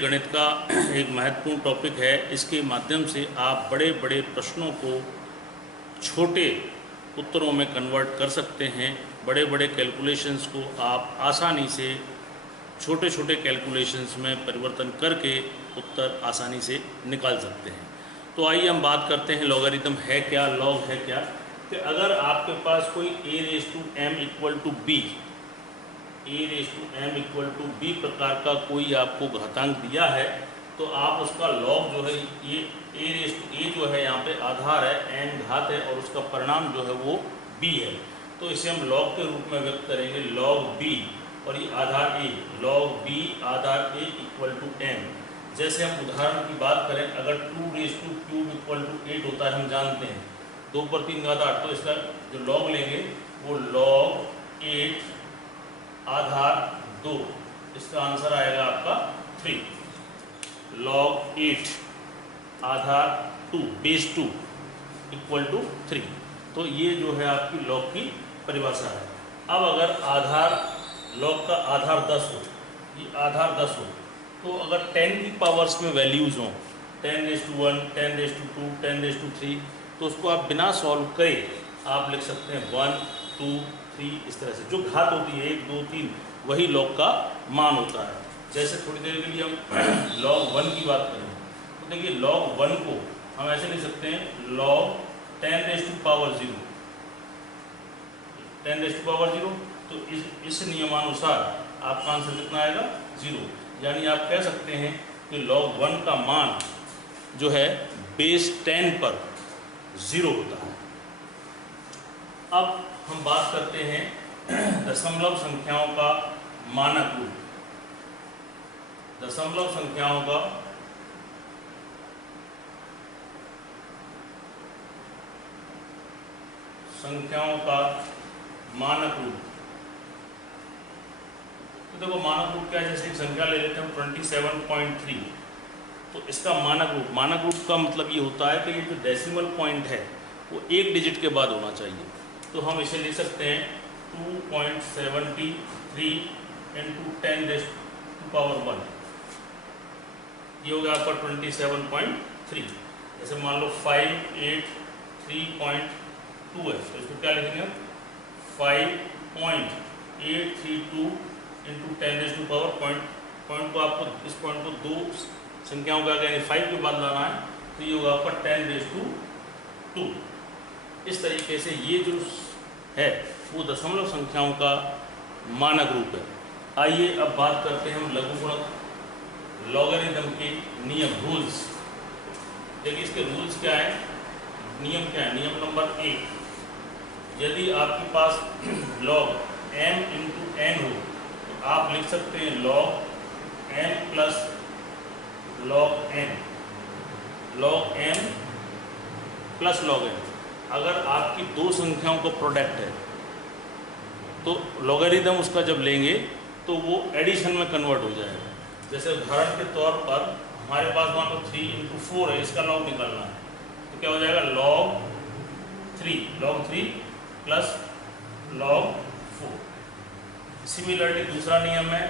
गणित का एक महत्वपूर्ण टॉपिक है। इसके माध्यम से आप बड़े बड़े प्रश्नों को छोटे उत्तरों में कन्वर्ट कर सकते हैं। बड़े बड़े कैलकुलेशंस को आप आसानी से छोटे छोटे कैलकुलेशंस में परिवर्तन करके उत्तर आसानी से निकाल सकते हैं। तो आइए हम बात करते हैं लॉगरिथम है क्या, लॉग है क्या। कि अगर आपके पास कोई a⁻m = b, a⁻m = b प्रकार का कोई आपको घातांक दिया है, तो आप उसका लॉग जो है, ये a जो है यहाँ पे आधार है, n घात है, और उसका परिणाम जो है वो b है। तो इसे हम लॉग के रूप में व्यक्त करेंगे, log b, और ये आधार a, log b Aadhaar a = m। जैसे हम उदाहरण की बात करें, अगर 2⁵³ = 8 होता है, हम जानते हैं 2/3 घात 8, तो इसका जो लॉग लेंगे वो log 8 आधार 2, इसका आंसर आएगा आपका 3। log 8 आधार 2 बेस 2 = 3। तो ये जो है आपकी लॉग की परिभाषा है। अब अगर आधार लॉग का आधार 10 हो, ये आधार 10 हो, तो अगर 10 की पावर्स में वैल्यूज़ हों, 10⁻1, 10⁻2, 10⁻3, तो उसको आप बिना सॉल्व करे आप लिख सकते हैं 1, 2, 3, इस तरह से। जो घात होती है 1, 2, 3, वही लॉग का मान होता है। जैसे थोड़ी देर के लिए हम log 1 की बात करें, तो देखिए log 1 को हम ऐसे लिख सकते हैं log 10⁻0, 10⁻0। तो इस नियमानुसार आपका आंसर कितना आएगा? 0। यानी आप कह सकते हैं कि log 1 का मान जो है बेस 10 पर 0 होता है। अब हम बात करते हैं दशमलव संख्याओं का मानक रूप। दशमलव संख्याओं का मानक रूप। तो देखो मानक रूप क्या है, जैसे एक संख्या ले लेते हैं 27.3, तो इसका मानक रूप का मतलब ये होता है कि ये जो डेसिमल पॉइंट है वो एक डिजिट के बाद होना चाहिए। तो हम इसे लिख सकते हैं 2.73 × 10⁻1, ये हो गया आपका 27.3। जैसे मान लो 583.2 है, तो इसको क्या लिखेंगे? 5.832 × 10⁻, पॉइंट को आपको, इस पॉइंट को दो संख्याओं का यानी 5 के बाद लाना है, तो ये होगा आपका 10⁻2। इस तरीके से ये जो है वो दशमलव संख्याओं का मानक रूप है। आइए अब बात करते हैं हम लघुगणक लॉगरिथम के नियम, रूल्स। देखिए इसके रूल्स क्या है, नियम क्या है। नियम नंबर 1, यदि आपके पास log m × n हो, तो आप लिख सकते हैं log m + log n, log m + log n। अगर आपकी दो संख्याओं का प्रोडक्ट है, तो लॉगरिथम उसका जब लेंगे तो वो एडिशन में कन्वर्ट हो जाएगा। जैसे उदाहरण के तौर पर हमारे पास मान लो 3 × 4 है, इसका लॉग निकालना है, तो क्या हो जाएगा? log 3 + log 4। सिमिलरली दूसरा नियम है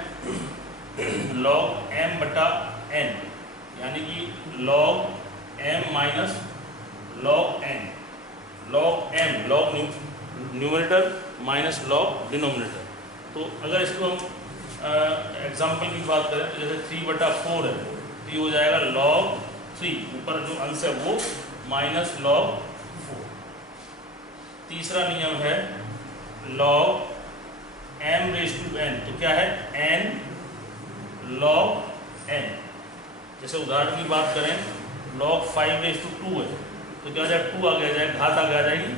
log m/n, यानी कि log m - log n, log m log numerator minus log denominator. तो अगर इसको हम एग्जाम्पल की बात करें, तो जैसे 3/4 है, तो ये हो जाएगा log 3, ऊपर जो अंश है वो माइनस log 4। तीसरा नियम है log m⁻n, तो क्या है? n log n। जैसे उदाहरण की बात करें, log 5⁻2 है, तो क्या हो जाएगा? 2 आगे आ जाएगा, घात आगे आ जाएगी,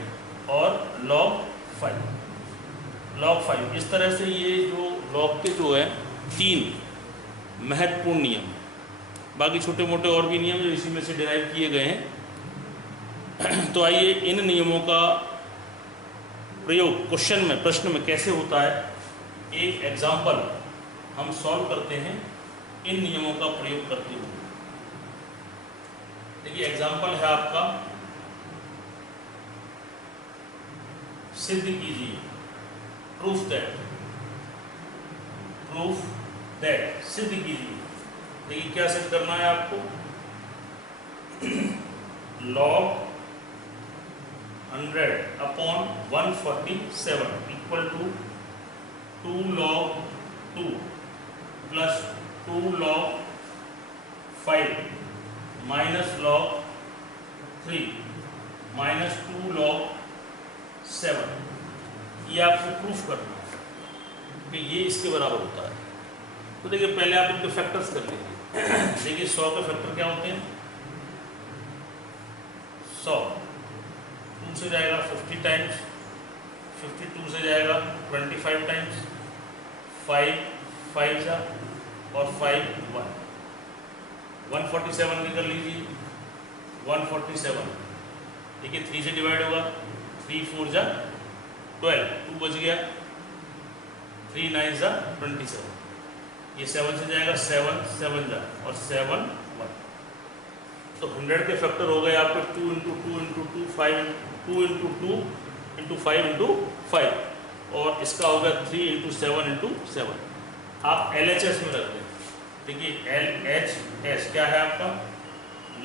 और log 5। इस तरह से ये जो लॉग के जो है 3 महत्वपूर्ण नियम, बाकी छोटे मोटे और भी नियम जो इसी में से डिराइव किए गए हैं। तो आइए इन नियमों का प्रयोग प्रश्न में कैसे होता है, एक एग्जाम्पल हम सॉल्व करते हैं इन नियमों का प्रयोग करते हुए। देखिए एग्जाम्पल है आपका, सिद्ध कीजिए, प्रूफ दैट, सिद्ध कीजिए देखिए क्या सेट करना है आपको, log 100 upon 147 equal to 2 log 2 plus 2 log 5 minus log 3 minus 2 log 7। ये आपको प्रूफ करना है कि ये इसके बराबर होता है। तो देखिए पहले आप इनके फैक्टर्स कर लीजिए। देखिए 100 के फैक्टर क्या होते हैं, 100 2 से जाएगा 50 टाइम्स, 52 से जाएगा 25 टाइम्स, 5 5 जा और 5 1, 147 की कर लीजिए 147। देखिए 3 से डिवाइड होगा, 3 4 जा 12, 2 बच गया, 3 9 जा 27। ये 7 से जाएगा 7 7 जा और 7 1। तो 100 के फैक्टर हो गए आपके 2 into 2 into 2 5 2 into 2 into 5 into 5 और इसका हो गया 3 इंटू 7 इंटू 7। आप LHS में रख दें। देखिए LHS क्या है आपका,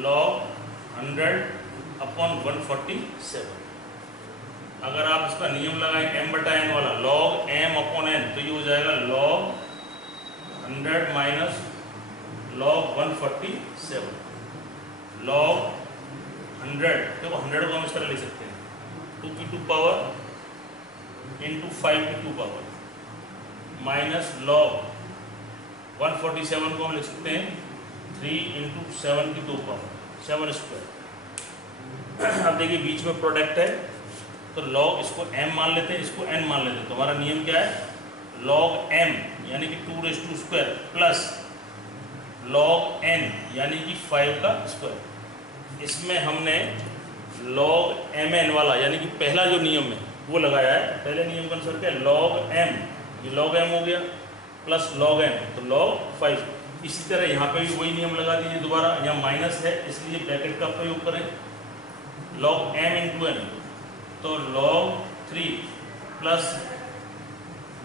log 100 अपॉन 147। अगर आप इसका नियम लगाएं m/n वाला, log m अपॉन n, तो ये हो जाएगा log 100 माइनस log 147। log 100, देखो 100 को हम इस तरह लिख सकते हैं 2 की 2 पावर इंटू 5 की 2 पावर माइनस log 147 को हम लिख सकते हैं 3 इंटू 7 की 2 पावर 7 स्क्वायर। अब देखिए बीच में प्रोडक्ट है तो log इसको m मान लेते हैं, इसको n मान लेते हैं। तो हमारा नियम क्या है, log m यानी कि 2 स्क्वायर प्लस log n यानी कि 5 का स्क्वायर। इसमें हमने log mn वाला यानी कि पहला जो नियम है वो लगाया है। पहले नियम का अनुसार क्या है, log m, ये log m हो गया प्लस log n तो log 5। इसी तरह यहाँ पे भी वही नियम लगा दीजिए दोबारा। यहाँ माइनस है इसलिए ब्रैकेट का प्रयोग करें, log m इंटू n तो log 3 प्लस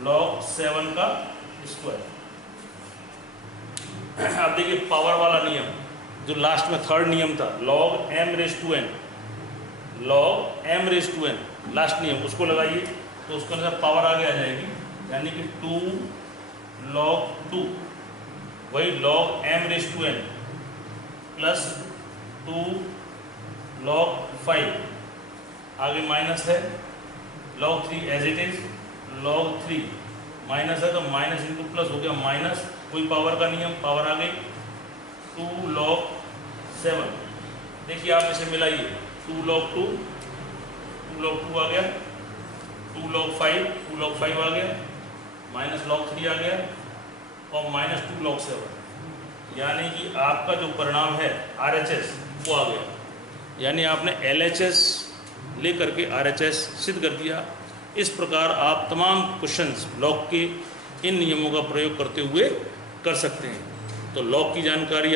log 7 का स्क्वायर। अब देखिए पावर वाला नियम जो लास्ट में थर्ड नियम था, log m raise to n, log m raise to n last नियम, उसको लगाइए तो उसके अनुसार पावर आगे आ जाएगी यानी कि 2 log 2 वही log m raise to n plus 2 log 5, आगे माइनस है log 3 as it is, log 3 minus है तो माइनस इंटू प्लस हो गया माइनस, कोई पावर का नियम, पावर आ गई 2 log 7। देखिए आप इसे मिलाइए, 2 log 2 2 log 2 आ गया, 2 log 5 2 log 5 आ गया, माइनस log 3 आ गया और माइनस 2 log 7। यानी कि आपका जो परिणाम है RHS वो आ गया। यानी आपने LHS लेकर के RHS सिद्ध कर दिया। इस प्रकार आप तमाम क्वेश्चंस लॉग के इन नियमों का प्रयोग करते हुए कर सकते हैं। तो लॉग की जानकारी